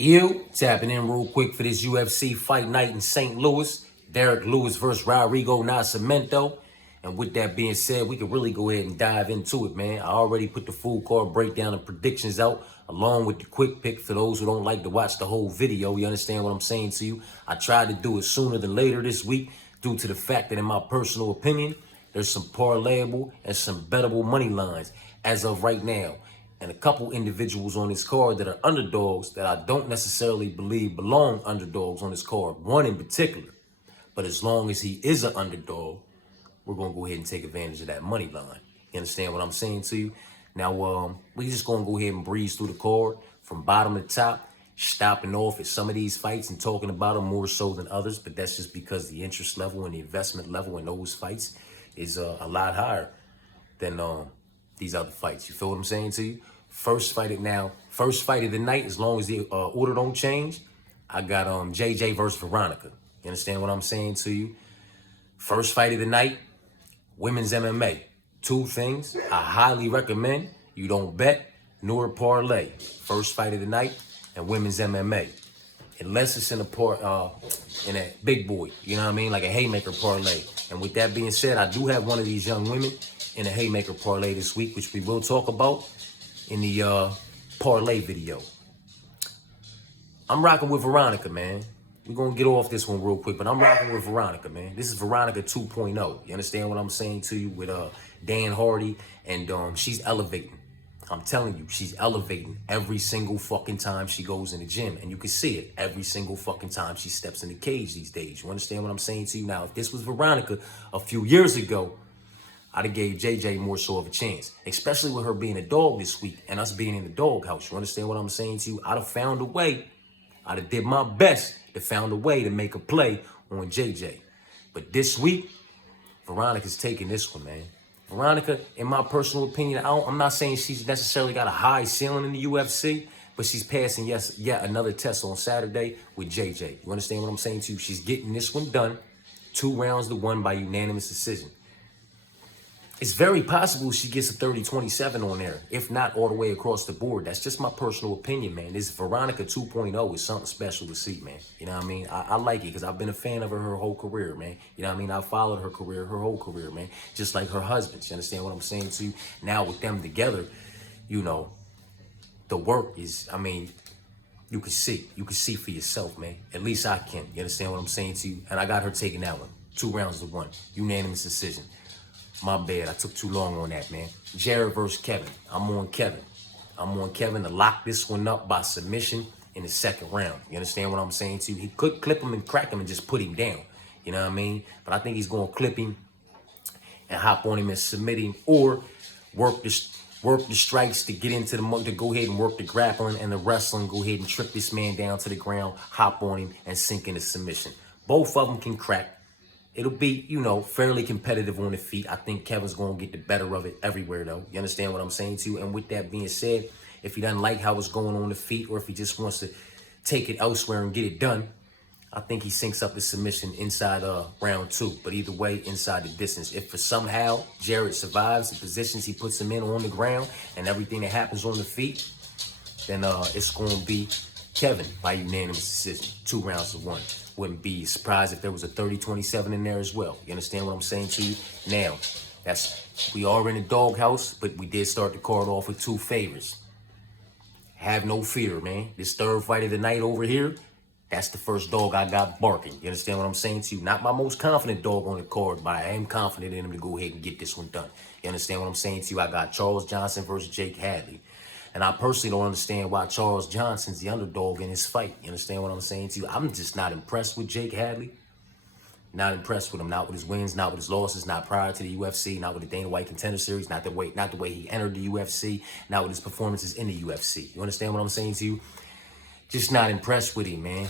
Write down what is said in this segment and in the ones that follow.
You tapping in real quick for this UFC fight night in St. Louis. Derrick Lewis versus Rodrigo Nascimento. And with that being said, we can really go ahead and dive into it, man. I already put the full card breakdown and predictions out, along with the quick pick for those who don't like to watch the whole video. You understand what I'm saying to you? I tried to do it sooner than later this week due to the fact that, in my personal opinion, there's some parlayable and some bettable money lines as of right now. And a couple individuals on this card that are underdogs that I don't necessarily believe belong underdogs on this card. One in particular. But as long as he is an underdog, we're going to go ahead and take advantage of that money line. You understand what I'm saying to you? Now, we're just going to go ahead and breeze through the card from bottom to top, stopping off at some of these fights and talking about them more so than others. But that's just because the interest level and the investment level in those fights is a lot higher than these other fights. You feel what I'm saying to you? First fight of the night, as long as the order don't change, I got JJ versus Veronica. You understand what I'm saying to you? First fight of the night, women's MMA. Two things I highly recommend. You don't bet nor parlay. First fight of the night and women's MMA. Unless it's in a big boy, you know what I mean? Like a haymaker parlay. And with that being said, I do have one of these young women in a haymaker parlay this week, which we will talk about in the parlay video. I'm rocking with Veronica, man. We're going to get off this one real quick, but I'm rocking with Veronica, man. This is Veronica 2.0. You understand what I'm saying to you with Dan Hardy? And she's elevating. I'm telling you, she's elevating every single fucking time she goes in the gym. And you can see it every single fucking time she steps in the cage these days. You understand what I'm saying to you? Now, if this was Veronica a few years ago, I'd have gave JJ more so of a chance, especially with her being a dog this week and us being in the doghouse. You understand what I'm saying to you? I'd have found a way. I'd have did my best to found a way to make a play on JJ. But this week, Veronica's taking this one, man. Veronica, in my personal opinion, I'm not saying she's necessarily got a high ceiling in the UFC, but she's passing yet another test on Saturday with JJ. You understand what I'm saying to you? She's getting this one done. 2 rounds to 1 by unanimous decision. It's very possible she gets a 30-27 on there, if not all the way across the board. That's just my personal opinion, man. This Veronica 2.0 is something special to see, man. You know what I mean? I like it because I've been a fan of her whole career, man. You know what I mean? I followed her career, her whole career, man. Just like her husband. You understand what I'm saying to you? Now with them together, you know, the work is, I mean, you can see. You can see for yourself, man. At least I can. You understand what I'm saying to you? And I got her taking that one. 2 rounds to 1. Unanimous decision. My bad, I took too long on that, man. Jared versus Kevin. I'm on Kevin. I'm on Kevin to lock this one up by submission in the 2nd round. You understand what I'm saying to you? He could clip him and crack him and just put him down. You know what I mean? But I think he's going to clip him and hop on him and submit him, or work the strikes to get into to go ahead and work the grappling and the wrestling, go ahead and trip this man down to the ground, hop on him, and sink into submission. Both of them can crack. It'll be, you know, fairly competitive on the feet. I think Kevin's going to get the better of it everywhere, though. You understand what I'm saying to you? And with that being said, if he doesn't like how it's going on the feet, or if he just wants to take it elsewhere and get it done, I think he sinks up his submission inside round 2. But either way, inside the distance. If for somehow Jared survives the positions he puts him in on the ground and everything that happens on the feet, then it's going to be Kevin by unanimous decision. 2 rounds to 1. Wouldn't be surprised if there was a 30-27 in there as well. You understand what I'm saying to you? Now, we are in the doghouse, but we did start the card off with 2 favors. Have no fear, man. This 3rd fight of the night over here, that's the first dog I got barking. You understand what I'm saying to you? Not my most confident dog on the card, but I am confident in him to go ahead and get this one done. You understand what I'm saying to you? I got Charles Johnson versus Jake Hadley. And I personally don't understand why Charles Johnson's the underdog in this fight. You understand what I'm saying to you? I'm just not impressed with Jake Hadley. Not impressed with him. Not with his wins, not with his losses, not prior to the UFC, not with the Dana White Contender Series, not the way he entered the UFC, not with his performances in the UFC. You understand what I'm saying to you? Just not impressed with him, man.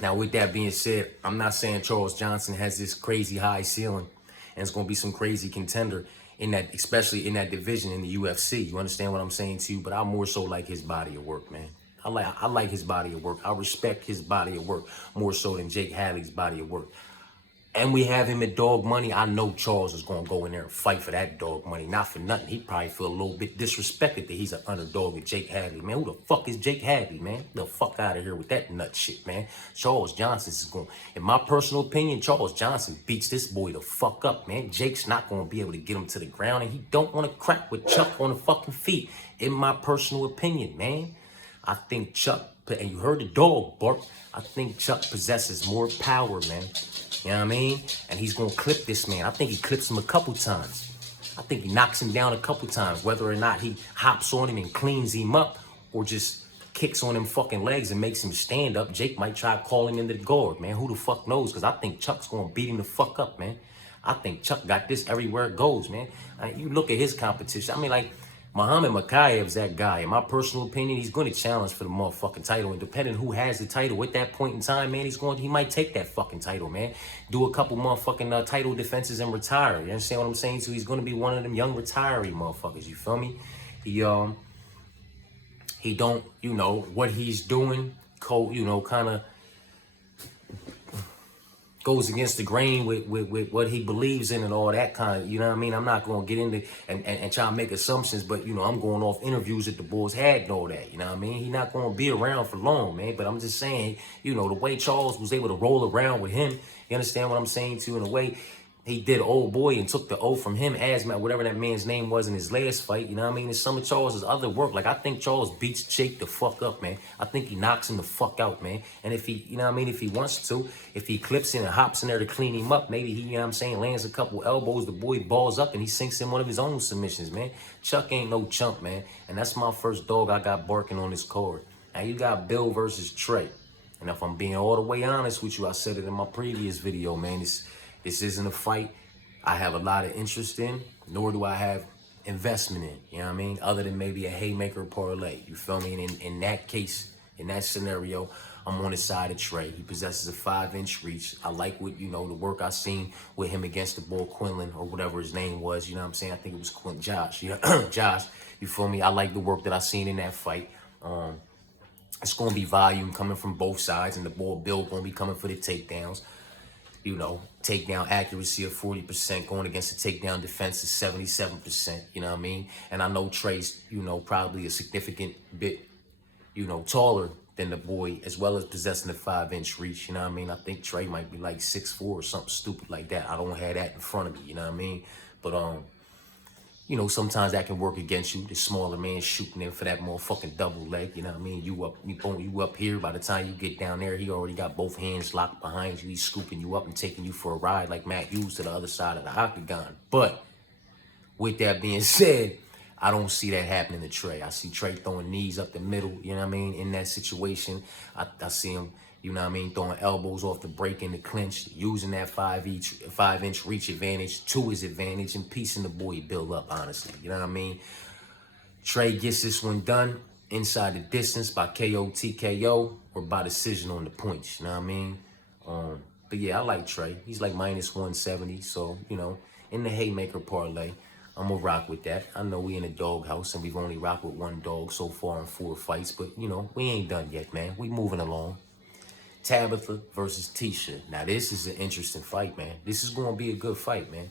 Now, with that being said, I'm not saying Charles Johnson has this crazy high ceiling and it's going to be some crazy contender in that, especially in that division in the UFC. You understand what I'm saying to you? But I more so like his body of work, man. I like his body of work. I respect his body of work more so than Jake Hadley's body of work. and we have him at dog money, I know Charles is going to go in there and fight for that dog money. Not for nothing. He probably feel a little bit disrespected that he's an underdog with Jake Hadley, man. Who the fuck is Jake Hadley, man? Get the fuck out of here with that nut shit, man. Charles Johnson is going, in my personal opinion, Charles Johnson beats this boy the fuck up, man. Jake's not going to be able to get him to the ground, and he don't want to crack with Chuck on the fucking feet, in my personal opinion, man. I think Chuck, and you heard the dog bark, I think Chuck possesses more power, man. You know what I mean? And he's going to clip this man. I think he clips him a couple times. I think he knocks him down a couple times, whether or not he hops on him and cleans him up or just kicks on him fucking legs and makes him stand up. Jake might try calling into the guard, man. Who the fuck knows? Because I think Chuck's going to beat him the fuck up, man. I think Chuck got this everywhere it goes, man. You look at his competition. I mean, like, Muhammad Makayev's that guy. In my personal opinion, he's going to challenge for the motherfucking title. And depending who has the title at that point in time, man, he might take that fucking title, man. Do a couple motherfucking title defenses and retire. You understand what I'm saying? So he's going to be one of them young retiree motherfuckers. You feel me? He don't, you know, what he's doing, you know, kind of goes against the grain with what he believes in and all that kind of, you know what I mean? I'm not going to get into and try to make assumptions, but, you know, I'm going off interviews that the Bulls had and all that, you know what I mean? He's not going to be around for long, man, but I'm just saying, you know, the way Charles was able to roll around with him, you understand what I'm saying to you, in a way he did old boy and took the O from him as whatever that man's name was in his last fight, you know what I mean? And some of Charles's other work, like I think Charles beats Jake the fuck up, man. I think he knocks him the fuck out, man. And if he, you know what I mean, if he wants to, if he clips in and hops in there to clean him up, maybe he, you know what I'm saying, lands a couple elbows, the boy balls up and he sinks in one of his own submissions, man. Chuck ain't no chump, man. And that's my first dog I got barking on this card. Now you got Bill versus Trey. And if I'm being all the way honest with you, I said it in my previous video, man. This isn't a fight I have a lot of interest in, nor do I have investment in, you know what I mean? Other than maybe a haymaker parlay, you feel me? And in that case, in that scenario, I'm on the side of Trey. He possesses a 5-inch reach. I like what, you know, the work I seen with him against the boy Quinlan or whatever his name was, you know what I'm saying? I think it was Josh, you know, Josh, you feel me? I like the work that I seen in that fight. It's going to be volume coming from both sides, and the boy Bill going to be coming for the takedowns. You know, takedown accuracy of 40%, going against the takedown defense is 77%, you know what I mean? And I know Trey's, you know, probably a significant bit, you know, taller than the boy, as well as possessing a 5-inch reach, you know what I mean? I think Trey might be like 6'4" or something stupid like that. I don't have that in front of me, you know what I mean? But, you know, sometimes that can work against you. The smaller man shooting in for that motherfucking double leg, you know what I mean? You up here, by the time you get down there, he already got both hands locked behind you. He's scooping you up and taking you for a ride like Matt Hughes to the other side of the octagon. But with that being said, I don't see that happening to Trey. I see Trey throwing knees up the middle, you know what I mean? In that situation, I see him, you know what I mean, throwing elbows off the break in the clinch, using that 5-inch reach advantage to his advantage and piecing the boy Bill up, honestly. You know what I mean? Trey gets this one done inside the distance by KO, TKO, or by decision on the points. You know what I mean? But yeah, I like Trey. He's like -170. So, you know, in the haymaker parlay, I'm going to rock with that. I know we in a doghouse and we've only rocked with one dog so far in 4 fights. But, you know, we ain't done yet, man. We moving along. Tabitha versus Tisha. Now, this is an interesting fight, man. This is going to be a good fight, man.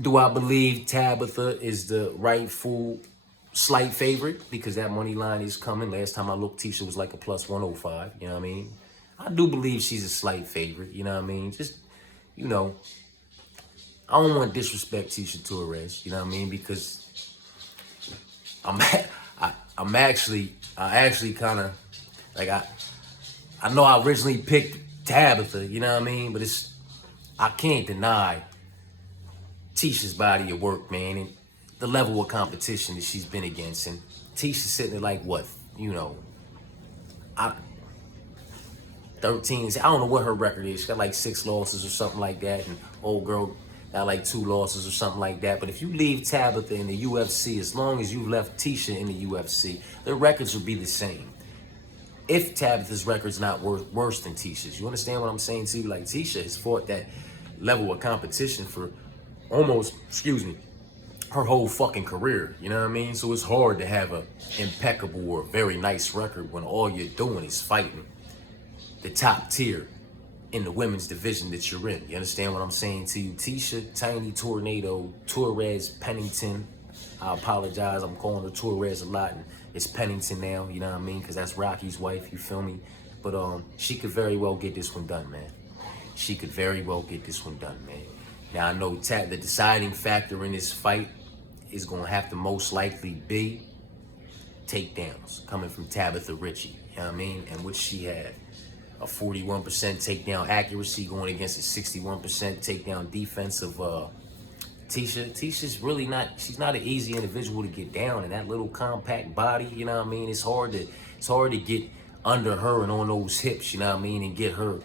Do I believe Tabitha is the rightful slight favorite? Because that money line is coming. Last time I looked, Tisha was like a +105. You know what I mean? I do believe she's a slight favorite. You know what I mean? Just, you know, I don't want to disrespect Tisha Torres. You know what I mean? Because I actually kind of, like, I know I originally picked Tabitha, you know what I mean? But I can't deny Tisha's body of work, man, and the level of competition that she's been against. And Tisha's sitting at like, what, you know, 13, I don't know what her record is. She got like 6 losses or something like that. And old girl got like 2 losses or something like that. But if you leave Tabitha in the UFC, as long as you left Tisha in the UFC, their records will be the same. If Tabitha's record's not worse than Tisha's. You understand what I'm saying to you? Like, Tisha has fought that level of competition for almost, her whole fucking career. You know what I mean? So it's hard to have a impeccable or very nice record when all you're doing is fighting the top tier in the women's division that you're in. You understand what I'm saying to you? Tisha, Tiny Tornado, Torres, Pennington. I apologize, I'm calling her Torres a lot, and it's Pennington now, you know what I mean? Because that's Rocky's wife, you feel me? But she could very well get this one done, man. She could very well get this one done, man. Now, I know the deciding factor in this fight is going to have to most likely be takedowns coming from Tabitha Ritchie, you know what I mean? And what she had. A 41% takedown accuracy going against a 61% takedown defense of Tisha. Tisha's really not, she's not an easy individual to get down, and that little compact body, you know what I mean? It's hard to get under her and on those hips, you know what I mean, and get her,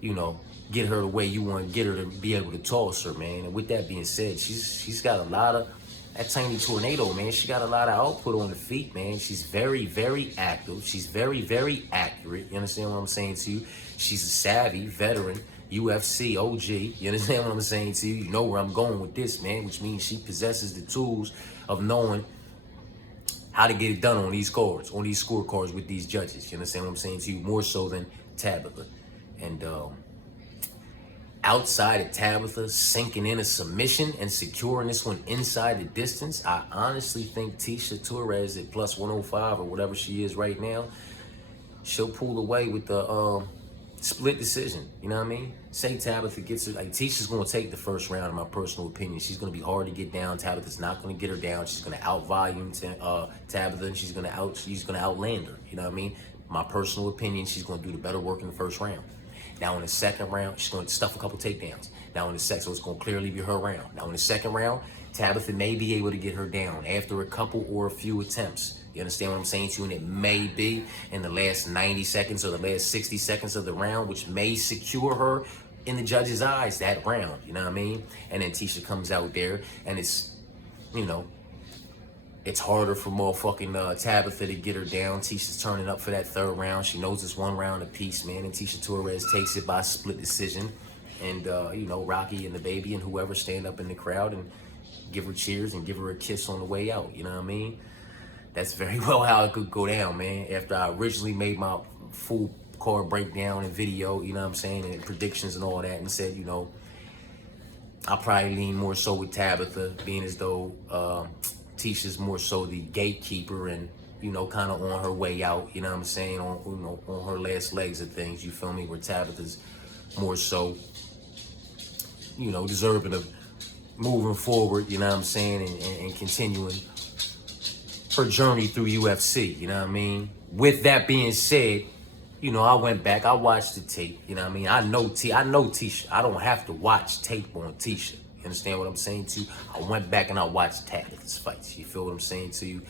you know, get her the way you want to get her to be able to toss her, man. And with that being said, she's got a lot of, that Tiny Tornado, man, she got a lot of output on the feet, man. She's very, very active. She's very, very accurate. You understand what I'm saying to you? She's a savvy veteran, UFC, OG. You understand what I'm saying to you? You know where I'm going with this, man, which means she possesses the tools of knowing how to get it done on these cards, on these scorecards with these judges. You understand what I'm saying to you? More so than Tabitha. And outside of Tabitha sinking in a submission and securing this one inside the distance, I honestly think Tisha Torres at plus 105 or whatever she is right now, she'll pull away with the split decision. You know what I mean? Say Tabitha gets it. Like, Tisha's going to take the first round, in my personal opinion. She's going to be hard to get down. Tabitha's not going to get her down. She's going to out-volume Tabitha, and she's going to outland her. You know what I mean? My personal opinion, she's going to do the better work in the first round. Now in the second round, she's going to stuff a couple takedowns. Now in the second, so it's going to clearly be her round. Now in the second round, Tabitha may be able to get her down after a couple or a few attempts. You understand what I'm saying to you? And it may be in the last 90 seconds or the last 60 seconds of the round, which may secure her in the judge's eyes that round. You know what I mean? And then Tisha comes out there, and it's, you know, it's harder for motherfucking Tabitha to get her down. Tisha's turning up for that third round. She knows it's one round apiece, man. And Tisha Torres takes it by split decision. And, you know, Rocky and the baby and whoever stand up in the crowd and give her cheers and give her a kiss on the way out. You know what I mean? That's very well how it could go down, man. After I originally made my full card breakdown and video, you know what I'm saying, and predictions and all that, and said, you know, I'll probably lean more so with Tabitha, being as though Tisha's more so the gatekeeper and, you know, kind of on her way out, you know what I'm saying, on, you know, on her last legs of things, you feel me, where Tabitha's more so, you know, deserving of moving forward, you know what I'm saying, and continuing her journey through UFC, you know what I mean? With that being said, you know, I went back, I watched the tape, you know what I mean? I know Tisha. I don't have to watch tape on Tisha. You understand what I'm saying to you? I went back and I watched Tabitha's fights. You feel what I'm saying to you?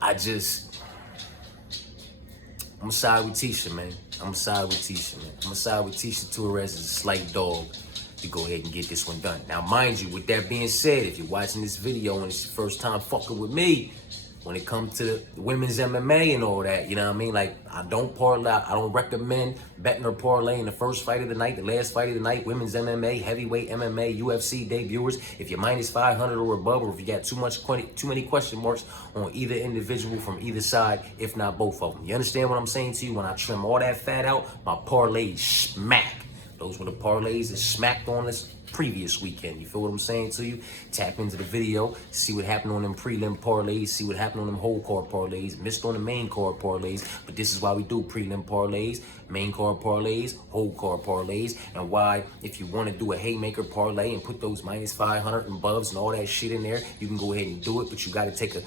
I'm gonna side with Tisha, man. I'm gonna side with Tisha Torres as a slight dog to go ahead and get this one done. Now, mind you, with that being said, if you're watching this video and it's your first time fucking with me, when it comes to the women's MMA and all that, you know what I mean? Like, I don't recommend betting or parlaying the first fight of the night, the last fight of the night, women's MMA, heavyweight MMA, UFC debuters. If you're minus 500 or above, or if you got too many question marks on either individual from either side, if not both of them. You understand what I'm saying to you? When I trim all that fat out, my parlays smack. Those were the parlays that smacked on this previous weekend. You feel what I'm saying to you? Tap into the video, see what happened on them prelim parlays, see what happened on them whole card parlays, missed on the main card parlays, but this is why we do prelim parlays, main card parlays, whole card parlays, and why if you want to do a haymaker parlay and put those minus 500 and above and all that shit in there, you can go ahead and do it, but you got to take a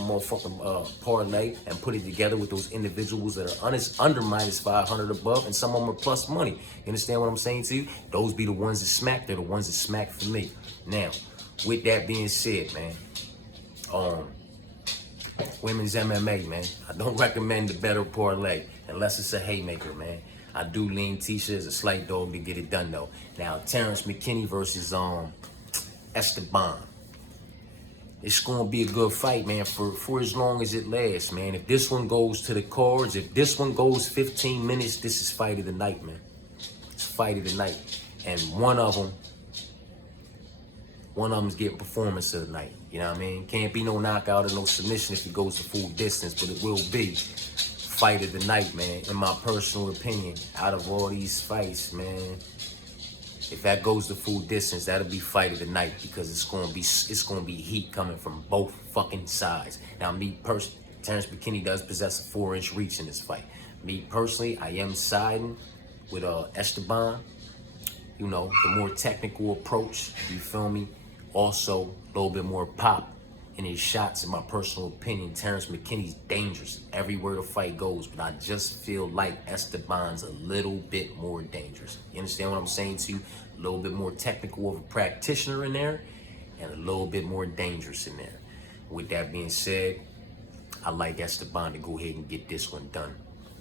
motherfucking parlay and put it together with those individuals that are under minus 500 above, and some of them are plus money. You understand what I'm saying to you? Those be the ones that smack. They're the ones that smack for me. Now, with that being said, man, women's MMA, man, I don't recommend the better parlay unless it's a haymaker, man. I do lean Tisha as a slight dog to get it done, though. Now, Terrence McKinney versus Esteban. It's going to be a good fight, man, for as long as it lasts, man. If this one goes to the cards, if this one goes 15 minutes, this is fight of the night, man. It's fight of the night. And one of them's getting performance of the night. You know what I mean? Can't be no knockout or no submission if it goes to full distance, but it will be fight of the night, man. In my personal opinion, out of all these fights, man, if that goes the full distance, that'll be fight of the night because it's gonna be heat coming from both fucking sides. Now, Terrence McKinney does possess a 4-inch reach in this fight. Me personally, I am siding with Esteban. You know, the more technical approach. You feel me? Also, a little bit more pop in his shots. In my personal opinion, Terrence McKinney's dangerous everywhere the fight goes, but I just feel like Esteban's a little bit more dangerous. You understand what I'm saying to you? A little bit more technical of a practitioner in there, and a little bit more dangerous in there. With that being said, I like Esteban to go ahead and get this one done.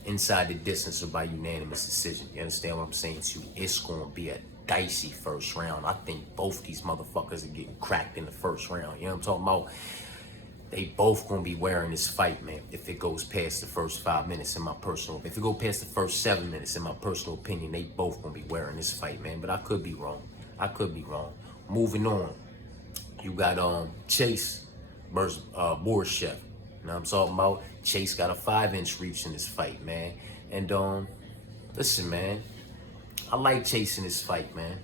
Inside the distance or by unanimous decision. You understand what I'm saying to you? It's going to be a dicey first round. I think both these motherfuckers are getting cracked in the first round. You know what I'm talking about? They both going to be wearing this fight, man, if it goes past the first 5 minutes in my personal. If it goes past the first 7 minutes in my personal opinion, they both going to be wearing this fight, man. But I could be wrong. I could be wrong. Moving on. You got Chase versus Borshev. You know what I'm talking about? Chase got a 5-inch reach in this fight, man. And listen, man, I like chasing this fight, man.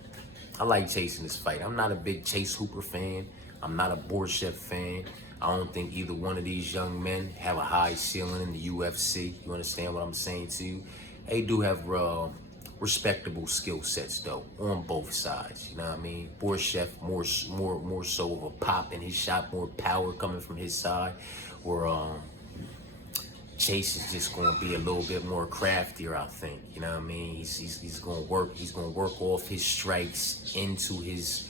I like chasing this fight. I'm not a big Chase Hooper fan. I'm not a Borshev fan. I don't think either one of these young men have a high ceiling in the UFC. You understand what I'm saying to you? They do have respectable skill sets though on both sides. You know what I mean? Borshev more so of a pop in his shot, more power coming from his side. Where Chase is just going to be a little bit more craftier, I think. You know what I mean? He's going to work. He's going to work off his strikes into his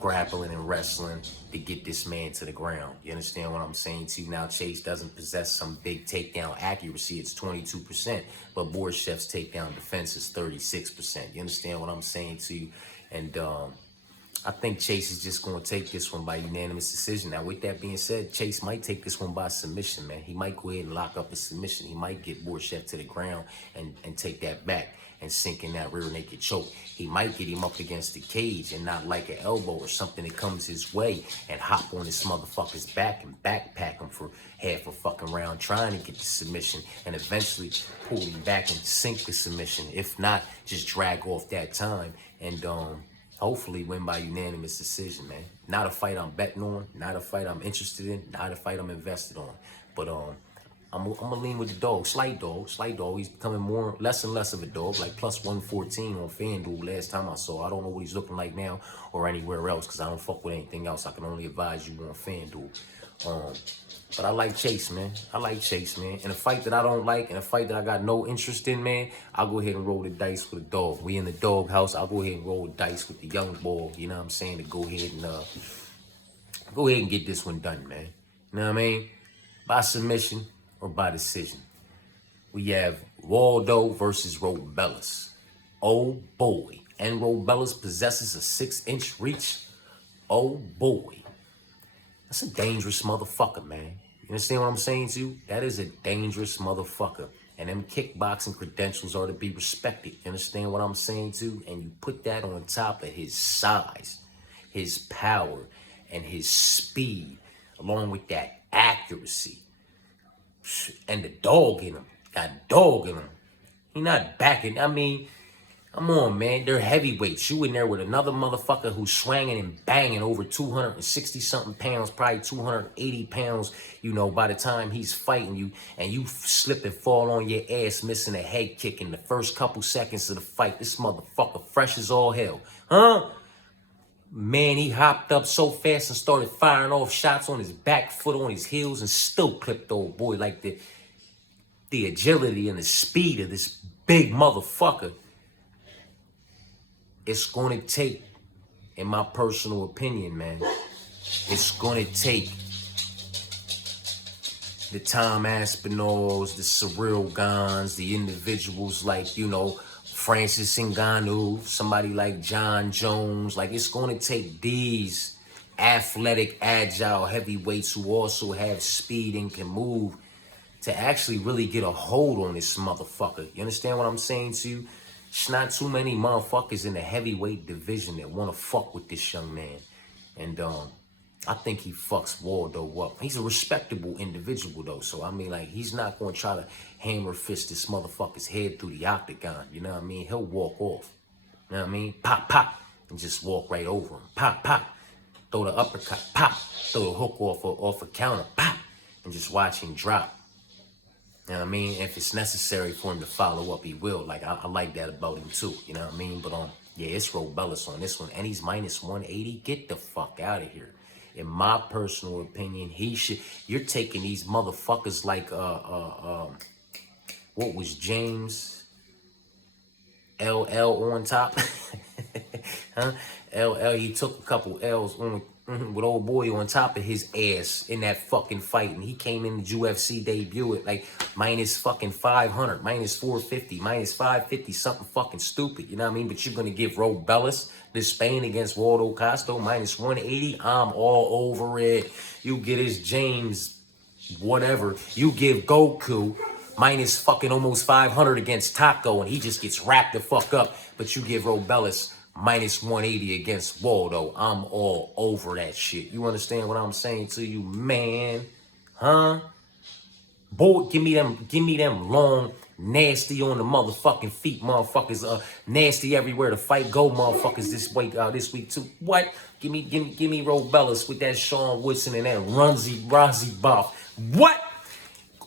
grappling and wrestling to get this man to the ground. You understand what I'm saying to you? Now, Chase doesn't possess some big takedown accuracy. It's 22%, but Borshev's takedown defense is 36%. You understand what I'm saying to you? And I think Chase is just going to take this one by unanimous decision. Now, with that being said, Chase might take this one by submission, man. He might go ahead and lock up a submission. He might get Borshev to the ground and take that back and sink in that rear naked choke. He might get him up against the cage and not like an elbow or something that comes his way and hop on this motherfucker's back and backpack him for half a fucking round trying to get the submission and eventually pull him back and sink the submission. If not, just drag off that time and hopefully win by unanimous decision, man. Not a fight I'm betting on, not a fight I'm interested in, not a fight I'm invested on. But I'm gonna lean with the dog, slight dog. He's becoming less and less of a dog, like plus 114 on FanDuel last time I saw. I don't know what he's looking like now or anywhere else because I don't fuck with anything else. I can only advise you on FanDuel. But I like Chase, man. In a fight that I don't like, in a fight that I got no interest in, man, I'll go ahead and roll the dice with a dog. We in the dog house. I'll go ahead and roll the dice with the young boy. You know what I'm saying? To go ahead and get this one done, man. You know what I mean? By submission or by decision. We have Waldo versus Robellis. Oh boy. And Robellis possesses a 6-inch reach. Oh boy. That's a dangerous motherfucker, man. You understand what I'm saying to you? That is a dangerous motherfucker. And them kickboxing credentials are to be respected. You understand what I'm saying to you? And you put that on top of his size, his power, and his speed, along with that accuracy. And the dog in him. Got dog in him. He not backing. I mean, come on, man. They're heavyweights. You in there with another motherfucker who's swinging and banging over 260-something pounds, probably 280 pounds, you know, by the time he's fighting you, and you slip and fall on your ass, missing a head kick in the first couple seconds of the fight. This motherfucker fresh as all hell. Huh? Man, he hopped up so fast and started firing off shots on his back foot, on his heels, and still clipped the old boy. Like the agility and the speed of this big motherfucker. It's going to take, in my personal opinion, man, it's going to take the Tom Aspinalls, the Cyril Gans, the individuals like, you know, Francis Ngannou, somebody like John Jones. Like, it's going to take these athletic, agile heavyweights who also have speed and can move to actually really get a hold on this motherfucker. You understand what I'm saying to you? It's not too many motherfuckers in the heavyweight division that want to fuck with this young man. And I think he fucks Waldo up. He's a respectable individual though, so I mean, like, he's not gonna try to hammer fist this motherfucker's head through the octagon. You know what I mean? He'll walk off. You know what I mean? Pop, pop, and just walk right over him. Pop, pop, throw the uppercut. Pop, throw the hook off a counter. Pop, and just watch him drop. You know what I mean? If it's necessary for him to follow up, he will. Like, I like that about him too. You know what I mean? But yeah, it's Robellis on this one, and he's minus 180. Get the fuck out of here. In my personal opinion, he should. You're taking these motherfuckers like what was James LL on top? Huh? LL, he took a couple L's with old boy on top of his ass in that fucking fight, and he came in the UFC debut at like minus fucking 500, minus 450, minus 550, something fucking stupid, you know what I mean? But you're gonna give Robellis this Spain against Waldo Costo minus 180. I'm all over it. You get his James whatever. You give Goku minus fucking almost 500 against Taco, and he just gets wrapped the fuck up. But you give Robellis minus 180 against Waldo. I'm all over that shit. You understand what I'm saying to you, man? Huh? Boy, give me them long, nasty on the motherfucking feet, motherfuckers. Nasty everywhere to fight go, motherfuckers. This week too. What? Give me Robellis with that Sean Woodson and that Rozzy buff. What?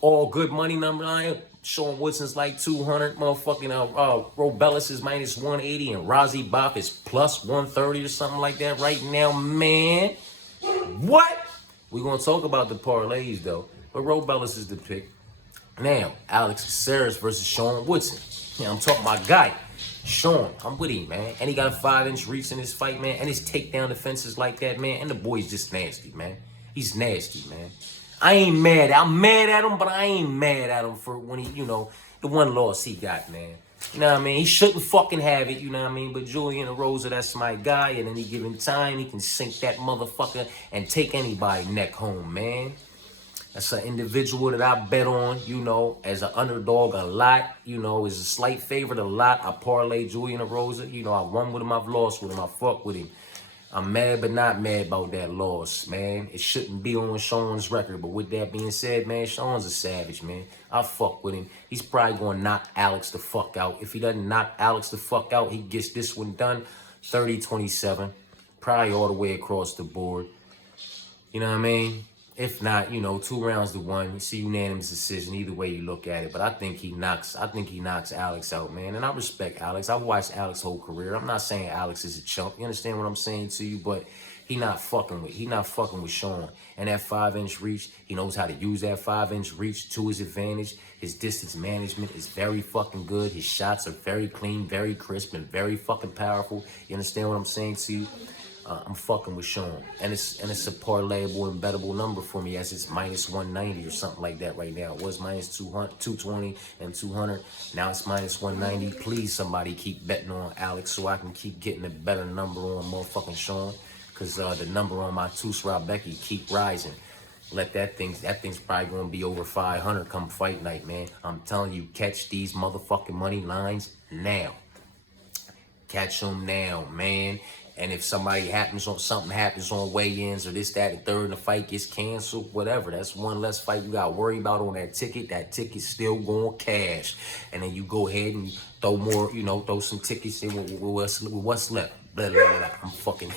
All good money number 9. Sean Woodson's like 200. Motherfucking Robellis is minus 180 and Rozzy Bop is plus 130 or something like that right now, man. What? We're gonna talk about the parlays though. But Robellis is the pick. Now, Alex Caceres versus Sean Woodson. Yeah, I'm talking my guy. Sean, I'm with him, man. And he got a 5-inch reach in his fight, man. And his takedown defenses like that, man. And the boy's just nasty, man. He's nasty, man. I ain't mad. I'm mad at him, but I ain't mad at him for when he, the one loss he got, man. You know what I mean? He shouldn't fucking have it, you know what I mean? But Julian Rosa, that's my guy. And any given time, he can sink that motherfucker and take anybody neck home, man. That's an individual that I bet on, as an underdog a lot, is a slight favorite a lot. I parlay Julian Rosa. I won with him, I've lost with him, I fuck with him. I'm mad but not mad about that loss, man. It shouldn't be on Sean's record. But with that being said, man, Sean's a savage, man. I fuck with him. He's probably going to knock Alex the fuck out. If he doesn't knock Alex the fuck out, he gets this one done 30-27. Probably all the way across the board. You know what I mean? If not, 2 rounds to 1. It's a unanimous decision. Either way you look at it. But I think he knocks Alex out, man. And I respect Alex. I've watched Alex's whole career. I'm not saying Alex is a chump. You understand what I'm saying to you? But he not fucking with Sean. And that 5-inch reach, he knows how to use that 5-inch reach to his advantage. His distance management is very fucking good. His shots are very clean, very crisp, and very fucking powerful. You understand what I'm saying to you? I'm fucking with Sean, and it's a parlayable and bettable number for me, as it's minus 190 or something like that right now. It was minus 220 and 200. Now it's minus 190. Please, somebody keep betting on Alex so I can keep getting a better number on motherfucking Sean, because the number on my Toos Becky keep rising. Let that thing's probably gonna be over 500 come fight night, man. I'm telling you, catch these motherfucking money lines now. Catch them now, man. And if something happens on weigh-ins or this, that, and third, and the fight gets canceled, whatever, that's one less fight you got to worry about on that ticket. That ticket's still going cash. And then you go ahead and throw more, throw some tickets in with what's left. Blah, blah, blah.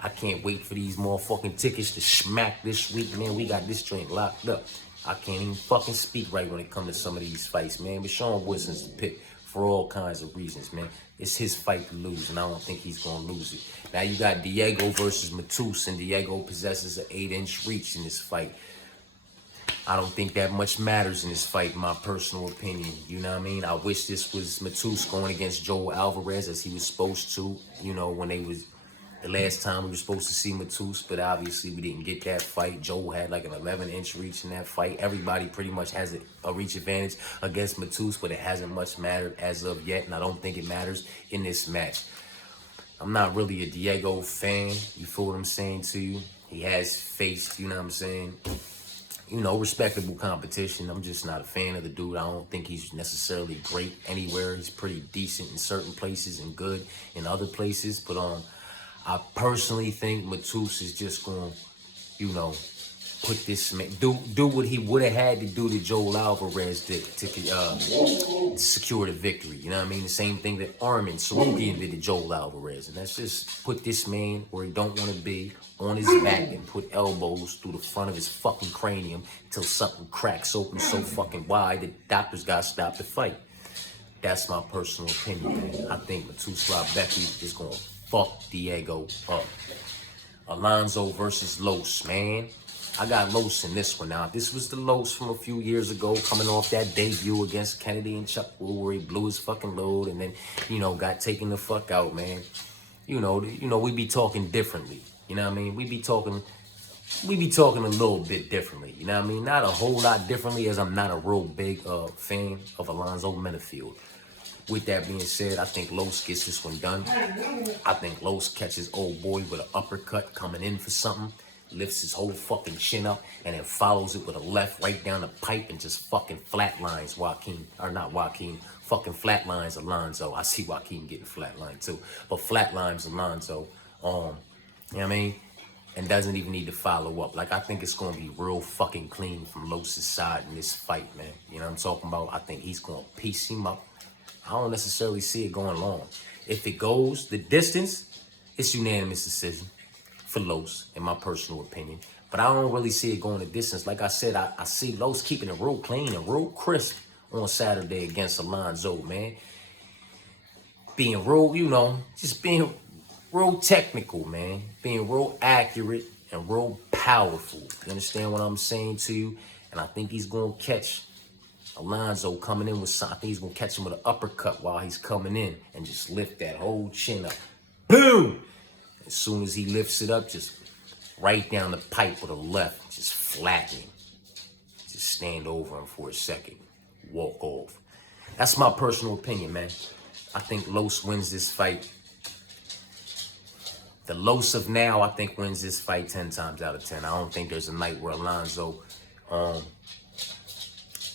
I can't wait for these motherfucking tickets to smack this week, man. We got this joint locked up. I can't even fucking speak right when it comes to some of these fights, man. But Sean Woodson's the pick for all kinds of reasons, man. It's his fight to lose, and I don't think he's going to lose it. Now you got Diego versus Matus, and Diego possesses an 8-inch reach in this fight. I don't think that much matters in this fight, in my personal opinion. You know what I mean? I wish this was Matus going against Joe Alvarez as he was supposed to, when they was... The last time we were supposed to see Matus, but obviously we didn't get that fight. Joe had like an 11-inch reach in that fight. Everybody pretty much has a reach advantage against Matus, but it hasn't much mattered as of yet, and I don't think it matters in this match. I'm not really a Diego fan, you feel what I'm saying to you? He has faced, you know what I'm saying, respectable competition. I'm just not a fan of the dude. I don't think he's necessarily great anywhere. He's pretty decent in certain places and good in other places, but I personally think Matus is just going to you know, put this man, do what he would have had to do to Joel Alvarez to secure the victory. You know what I mean? The same thing that Armin Sarukian did to Joel Alvarez. And that's just put this man where he don't want to be, on his back, and put elbows through the front of his fucking cranium till something cracks open so fucking wide that doctors got to stop the fight. That's my personal opinion, man. I think Matuslav Becky is going to fuck Diego up. Alonzo versus Los, man. I got Los in this one now. This was the Los from a few years ago, coming off that debut against Kennedy and Chuck Wood, where he blew his fucking load and then, you know, got taken the fuck out, man. You know, we be talking differently. You know what I mean? We be talking a little bit differently. You know what I mean? Not a whole lot differently, as I'm not a real big fan of Alonzo Menifield. With that being said, I think Los gets this one done. I think Los catches old boy with an uppercut coming in for something, lifts his whole fucking chin up, and then follows it with a left right down the pipe and just fucking flatlines fucking flatlines Alonzo. I see Joaquin getting flatlined too, but flatlines Alonzo, you know what I mean? And doesn't even need to follow up. Like, I think it's going to be real fucking clean from Los's side in this fight, man. You know what I'm talking about? I think he's going to piece him up. I don't necessarily see it going long. If it goes the distance, it's unanimous decision for Los, in my personal opinion. But I don't really see it going the distance. Like I said, I see Los keeping it real clean and real crisp on Saturday against Alonzo, man. Being real, you know, just being real technical, man. Being real accurate and real powerful. You understand what I'm saying to you? And I think he's going to catch Alonzo coming in with something. I think he's going to catch him with an uppercut while he's coming in and just lift that whole chin up. Boom! As soon as he lifts it up, just right down the pipe with a left, just flatten him. Just stand over him for a second. Walk off. That's my personal opinion, man. I think Los wins this fight. The Los of now, I think, wins this fight 10 times out of 10. I don't think there's a night where Alonzo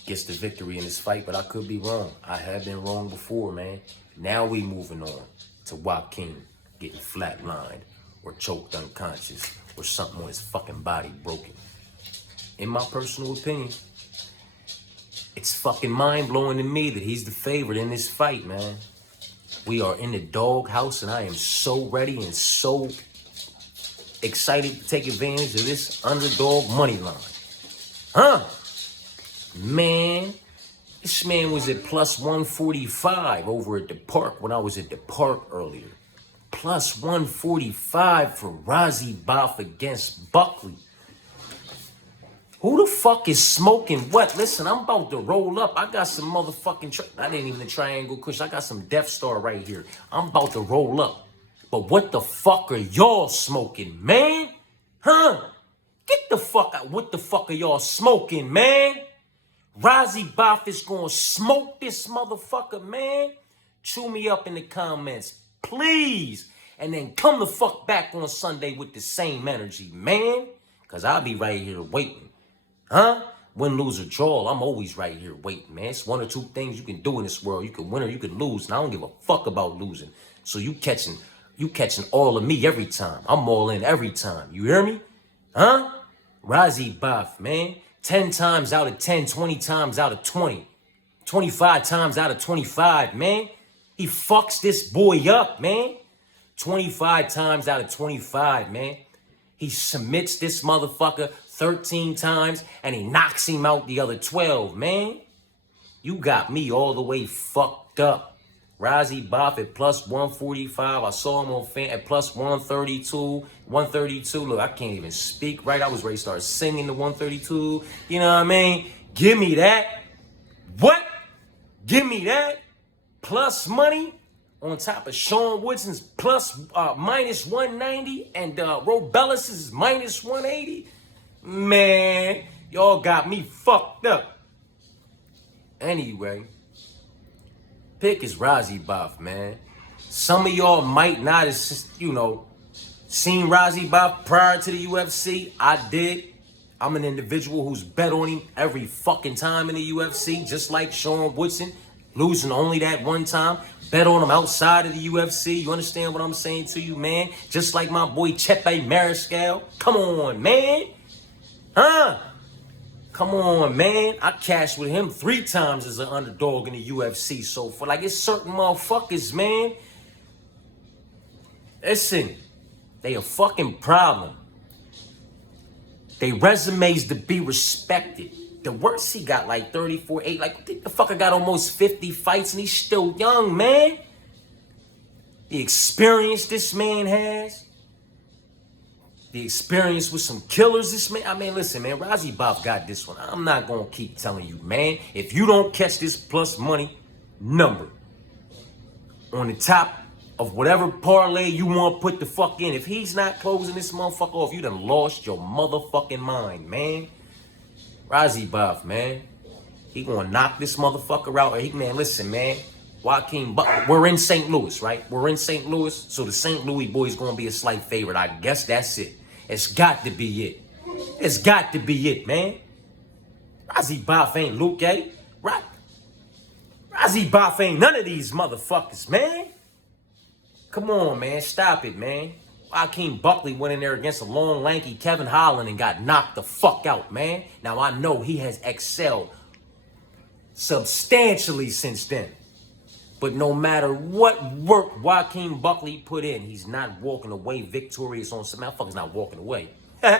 gets the victory in this fight, but I could be wrong. I have been wrong before, man. Now we moving on to Joaquin getting flatlined or choked unconscious or something on his fucking body broken. In my personal opinion, it's fucking mind-blowing to me that he's the favorite in this fight, man. We are in the doghouse, and I am so ready and so excited to take advantage of this underdog money line. Huh? Man, this man was at plus 145 over at the park when I was at the park earlier. Plus 145 for Razibov against Buckley. Who the fuck is smoking what? Listen, I'm about to roll up. I got some motherfucking... I didn't even the triangle kush. I got some Death Star right here. I'm about to roll up. But what the fuck are y'all smoking, man? Huh? Get the fuck out. What the fuck are y'all smoking, man? Razibov is gonna smoke this motherfucker, man. Chew me up in the comments, please. And then come the fuck back on Sunday with the same energy, man. Because I'll be right here waiting. Huh? Win, lose, or draw. I'm always right here waiting, man. It's one or two things you can do in this world. You can win or you can lose. And I don't give a fuck about losing. So you catching all of me every time. I'm all in every time. You hear me? Huh? Razibov, man. 10 times out of 10, 20 times out of 20. 25 times out of 25, man. He fucks this boy up, man. 25 times out of 25, man. He submits this motherfucker 13 times, and he knocks him out the other 12, man. You got me all the way fucked up. Razibov at plus 145. I saw him on fan at plus 132. 132. Look, I can't even speak right. I was ready to start singing the 132. You know what I mean? Give me that. What? Give me that. Plus money on top of Sean Woodson's plus minus 190 and Robellis's minus 180. Man, y'all got me fucked up. Anyway, pick is Razibov, man. Some of y'all might not have, seen Razibov prior to the UFC. I did. I'm an individual who's bet on him every fucking time in the UFC, just like Sean Woodson. losing only that one time. Bet on him outside of the UFC. You understand what I'm saying to you, man? Just like my boy Chepe Mariscal. Come on, man. Huh? Come on, man. I cashed with him 3 times as an underdog in the UFC. So for like, it's certain motherfuckers, man. Listen, they a fucking problem. They resumes to be respected. The worst, he got like 34, 8. Like, the fucker got almost 50 fights and he's still young, man. The experience this man has. The experience with some killers this man. I mean, listen, man, Razi Bob got this one. I'm not going to keep telling you, man. If you don't catch this plus money number on the top of whatever parlay you want to put the fuck in, if he's not closing this motherfucker off, you done lost your motherfucking mind, man. Razi Bob, man. He going to knock this motherfucker out. Man, listen, man. Joaquin Buckley. We're in St. Louis, right? We're in St. Louis, so the St. Louis boy is going to be a slight favorite. I guess that's it. It's got to be it. It's got to be it, man. Razi Boff ain't Luke, eh? Right? Razi Boff ain't none of these motherfuckers, man. Come on, man. Stop it, man. Joaquin Buckley went in there against a long, lanky Kevin Holland and got knocked the fuck out, man. Now, I know he has excelled substantially since then. But no matter what work Joaquin Buckley put in, he's not walking away victorious on some motherfuckers not walking away. You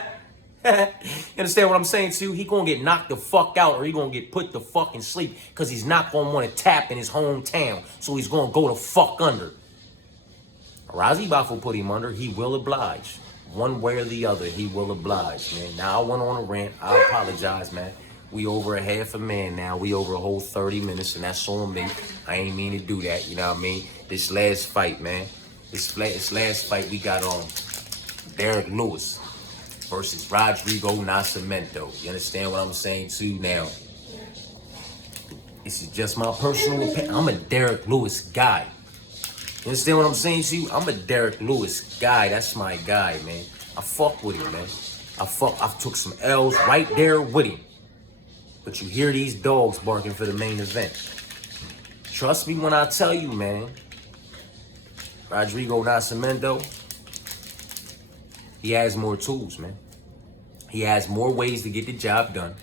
understand what I'm saying to you? He gonna get knocked the fuck out or he gonna get put the fucking sleep because he's not gonna want to tap in his hometown. So he's gonna go the fuck under. Razi Boff will put him under. He will oblige. One way or the other, he will oblige, man. Now I went on a rant. I apologize, man. We over a half a man now. We over a whole 30 minutes, and that's on me. I ain't mean to do that, you know what I mean? This last fight, man. This last fight, we got on Derrick Lewis versus Rodrigo Nascimento. You understand what I'm saying to you now? This is just my personal opinion. I'm a Derrick Lewis guy. You understand what I'm saying to you? I'm a Derrick Lewis guy. That's my guy, man. I fuck with him, man. I took some L's right there with him. But you hear these dogs barking for the main event. Trust me when I tell you, man. Rodrigo Nascimento, he has more tools, man. He has more ways to get the job done.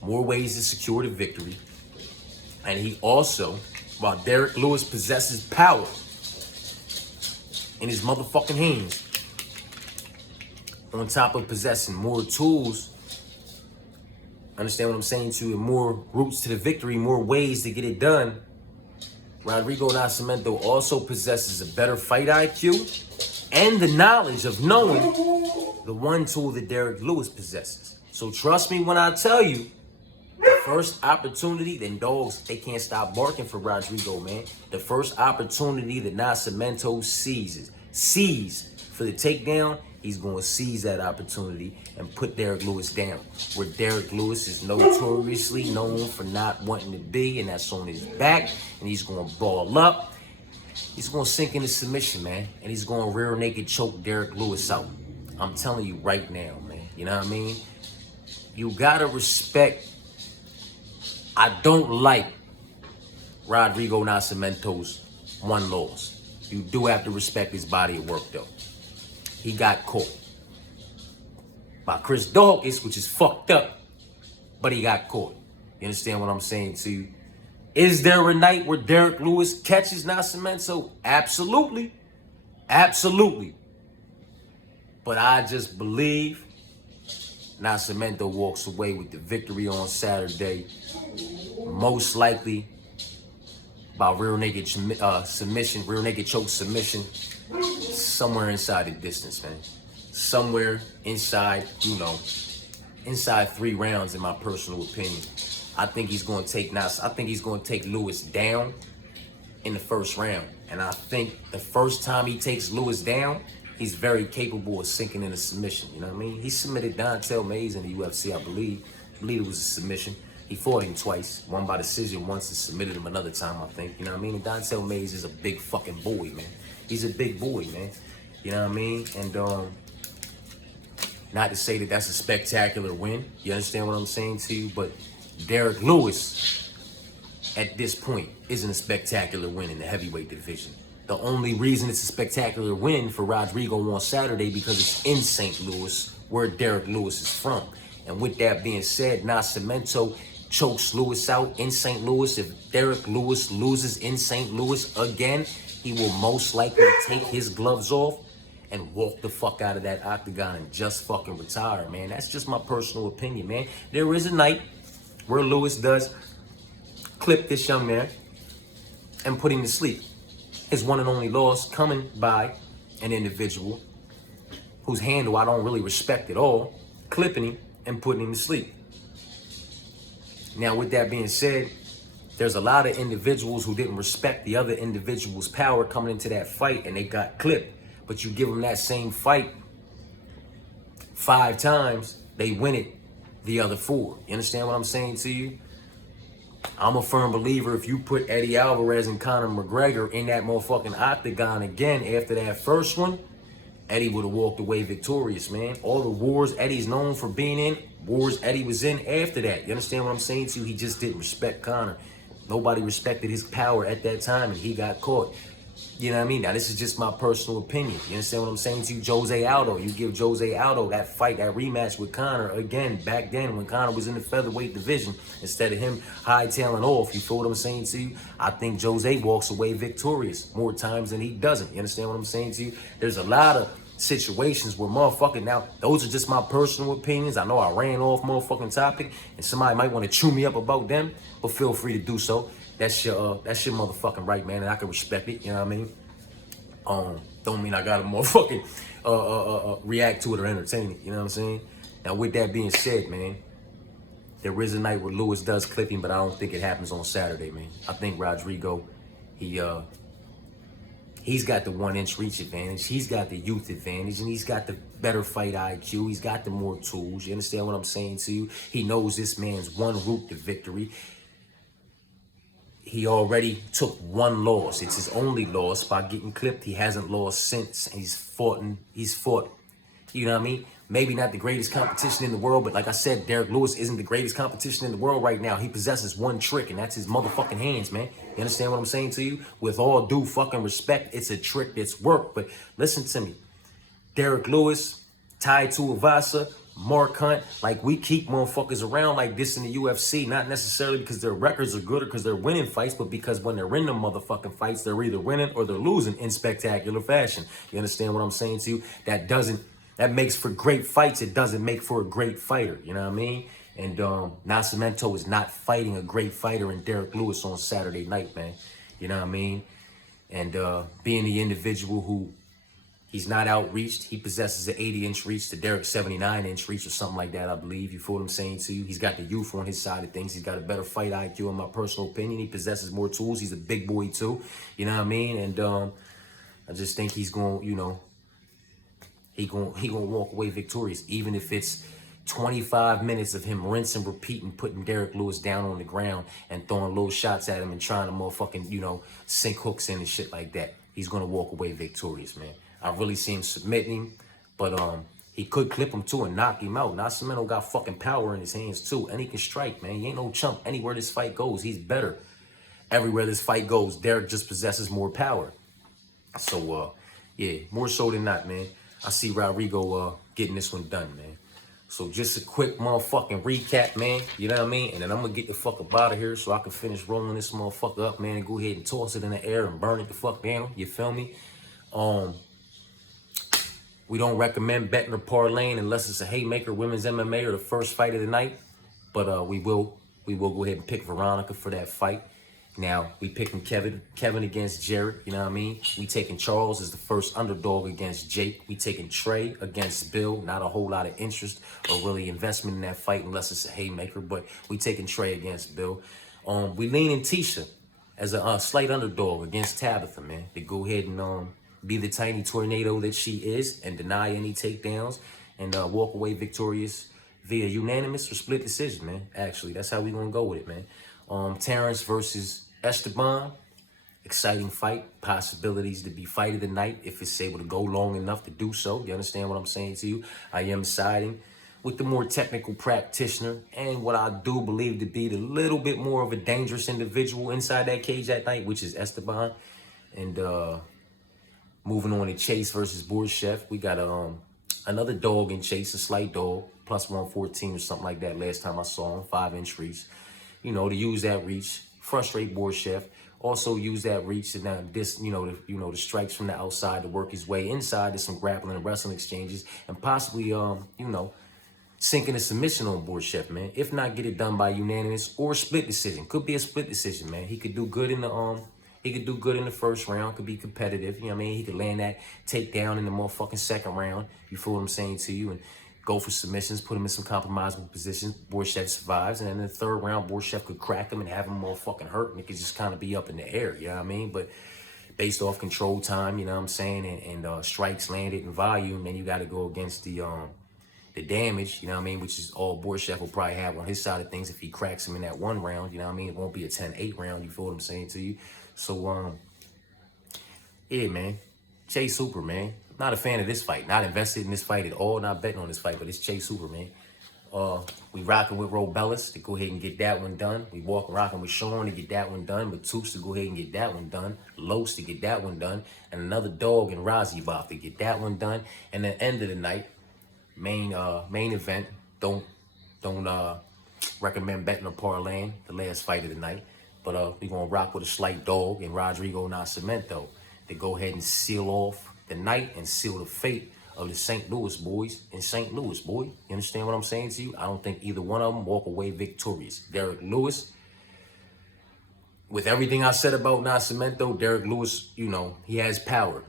More ways to secure the victory. And he also, while Derrick Lewis possesses power in his motherfucking hands, on top of possessing more tools, understand what I'm saying to you, more routes to the victory, more ways to get it done, Rodrigo Nascimento also possesses a better fight IQ and the knowledge of knowing the one tool that Derrick Lewis possesses. So trust me when I tell you, the first opportunity, then dogs, they can't stop barking for Rodrigo, man. The first opportunity that Nascimento sees for the takedown, he's going to seize that opportunity and put Derrick Lewis down. Where Derrick Lewis is notoriously known for not wanting to be, and that's on his back, and he's going to ball up. He's going to sink into submission, man, and he's going to rear naked choke Derrick Lewis out. I'm telling you right now, man. You know what I mean? You got to respect. I don't like Rodrigo Nascimento's one loss. You do have to respect his body of work, though. He got caught by Chris Dawkins, which is fucked up, but he got caught. You understand what I'm saying to you? Is there a night where Derrick Lewis catches Nascimento? Absolutely. Absolutely. But I just believe Nascimento walks away with the victory on Saturday, most likely by rear naked submission, rear naked choke submission, somewhere inside the distance, man. Somewhere inside, inside 3 rounds, in my personal opinion. I think he's going to take Lewis down in the first round. And I think the first time he takes Lewis down, he's very capable of sinking in a submission. You know what I mean? He submitted Dontel Mays in the UFC, I believe. I believe it was a submission. He fought him twice. Won by decision once and submitted him another time, I think. You know what I mean? And Dontel Mays is a big fucking boy, man. He's a big boy, man. You know what I mean? And not to say that that's a spectacular win. You understand what I'm saying to you? But Derrick Lewis at this point isn't a spectacular win in the heavyweight division. The only reason it's a spectacular win for Rodrigo on Saturday because it's in St. Louis, where Derrick Lewis is from. And with that being said, Nascimento chokes Lewis out in St. Louis. If Derrick Lewis loses in St. Louis again, he will most likely take his gloves off and walk the fuck out of that octagon and just fucking retire, man. That's just my personal opinion, man. There is a night where Lewis does clip this young man and put him to sleep. His one and only loss coming by an individual whose handle I don't really respect at all, clipping him and putting him to sleep. Now, with that being said, there's a lot of individuals who didn't respect the other individual's power coming into that fight and they got clipped. But you give them that same fight 5 times, they win it the other 4. You understand what I'm saying to you? I'm a firm believer if you put Eddie Alvarez and Conor McGregor in that motherfucking octagon again after that first one, Eddie would have walked away victorious, man. All the wars Eddie's known for being in, wars Eddie was in after that. You understand what I'm saying to you? He just didn't respect Conor. Nobody respected his power at that time, and he got caught. You know what I mean? Now, this is just my personal opinion. You understand what I'm saying to you? Jose Aldo. You give Jose Aldo that fight, that rematch with Conor again back then when Conor was in the featherweight division instead of him hightailing off. You feel what I'm saying to you? I think Jose walks away victorious more times than he doesn't. You understand what I'm saying to you? There's a lot of situations where motherfucking, now those are just my personal opinions. I know I ran off motherfucking topic and somebody might want to chew me up about them, but feel free to do so. That's your motherfucking right, man, and I can respect it. You know what I mean? Don't mean I gotta motherfucking react to it or entertain it. You know what I'm saying? Now, with that being said, man, there is a night where Lewis does clip him, but I don't think it happens on Saturday, man. I think Rodrigo, he's got the 1-inch reach advantage. He's got the youth advantage, and he's got the better fight IQ. He's got the more tools. You understand what I'm saying to you? He knows this man's one route to victory. He already took 1 loss. It's his only loss by getting clipped. He hasn't lost since. And he's fought, you know what I mean? Maybe not the greatest competition in the world, but like I said, Derrick Lewis isn't the greatest competition in the world right now. He possesses 1 trick, and that's his motherfucking hands, man. You understand what I'm saying to you? With all due fucking respect, it's a trick that's worked. But listen to me. Derrick Lewis, Tai Tuivasa, Mark Hunt, like, we keep motherfuckers around like this in the UFC, not necessarily because their records are good or because they're winning fights, but because when they're in them motherfucking fights, they're either winning or they're losing in spectacular fashion. You understand what I'm saying to you? That makes for great fights. It doesn't make for a great fighter. You know what I mean? And Nascimento is not fighting a great fighter in Derrick Lewis on Saturday night, man. You know what I mean? And being the individual who he's not outreached. He possesses an 80-inch reach to Derrick's 79-inch reach or something like that, I believe. You feel what I'm saying to you? He's got the youth on his side of things. He's got a better fight IQ, in my personal opinion. He possesses more tools. He's a big boy, too. You know what I mean? And I just think he's going, you know, he going to walk away victorious, even if it's 25 minutes of him rinse and repeat and putting Derrick Lewis down on the ground and throwing little shots at him and trying to motherfucking, you know, sink hooks in and shit like that. He's going to walk away victorious, man. I really see him submitting him, but he could clip him too and knock him out. Nascimento got fucking power in his hands too, and he can strike, man. He ain't no chump. Anywhere this fight goes, he's better. Everywhere this fight goes, Derrick just possesses more power. So, yeah, more so than not, man. I see Rodrigo getting this one done, man. So just a quick motherfucking recap, man. You know what I mean? And then I'm going to get the fuck up out of here so I can finish rolling this motherfucker up, man, and go ahead and toss it in the air and burn it the fuck down. You feel me? We don't recommend betting or parlaying unless it's a haymaker, women's MMA, or the first fight of the night. But we will go ahead and pick Veronica for that fight. Now, we picking Kevin against Jared, you know what I mean? We taking Charles as the first underdog against Jake. We taking Trey against Bill. Not a whole lot of interest or really investment in that fight unless it's a haymaker, but we taking Trey against Bill. We leaning Tisha as a slight underdog against Tabitha, man. To go ahead and be the tiny tornado that she is and deny any takedowns and walk away victorious via unanimous or split decision, man. Actually, that's how we gonna go with it, man. Terrence versus Esteban, exciting fight, possibilities to be fight of the night if it's able to go long enough to do so. You understand what I'm saying to you? I am siding with the more technical practitioner and what I do believe to be the little bit more of a dangerous individual inside that cage that night, which is Esteban. And moving on to Chase versus Borshchev, we got another dog in Chase, a slight dog, plus 114 or something like that. Last time I saw him, 5-inch reach. You know, to use that reach, frustrate Borshchev. Also use that reach and this, the strikes from the outside to work his way inside to some grappling and wrestling exchanges, and possibly, sinking a submission on Borshchev, man. If not, get it done by unanimous or split decision. Could be a split decision, man. He could do good in the first round. Could be competitive. You know what I mean? He could land that takedown in the motherfucking second round. You feel what I'm saying to you? And go for submissions, put him in some compromisable positions. Borshchev survives, and then in the third round, Borshchev could crack him and have him motherfucking hurt, and it could just kind of be up in the air. You know what I mean? But based off control time, you know what I'm saying, and strikes landed and volume, then you got to go against the damage, you know what I mean, which is all Borshchev will probably have on his side of things if he cracks him in that one round, you know what I mean? It won't be a 10-8 round, you feel what I'm saying to you? So, yeah, man, Chase Super, man. Not a fan of this fight, not invested in this fight at all, not betting on this fight, but it's Chase Super, man. We rocking with Robellis to go ahead and get that one done. We rocking with Sean to get that one done. Matus to go ahead and get that one done. Los to get that one done. And another dog in Razibov to get that one done. And at the end of the night, main event. Don't recommend betting or parlaying the last fight of the night. But we gonna rock with a slight dog and Rodrigo Nascimento to go ahead and seal off the night and seal the fate of the St. Louis boys in St. Louis, boy. You understand what I'm saying to you? I don't think either one of them walk away victorious. Derrick Lewis, with everything I said about Nascimento, Derrick Lewis, he has power.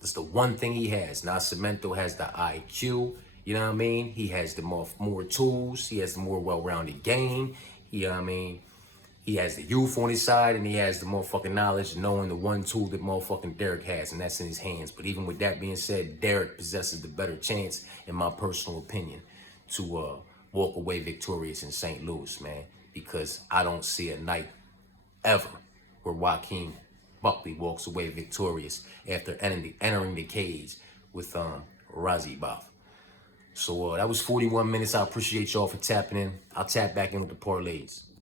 That's the one thing he has. Nascimento has the IQ. You know what I mean? He has the more tools. He has the more well-rounded game. You know what I mean? He has the youth on his side, and he has the motherfucking knowledge, knowing the one tool that motherfucking Derrick has, and that's in his hands. But even with that being said, Derrick possesses the better chance, in my personal opinion, to walk away victorious in St. Louis, man. Because I don't see a night ever where Joaquin Buckley walks away victorious after entering the cage with Razibov. So that was 41 minutes. I appreciate y'all for tapping in. I'll tap back in with the parlays.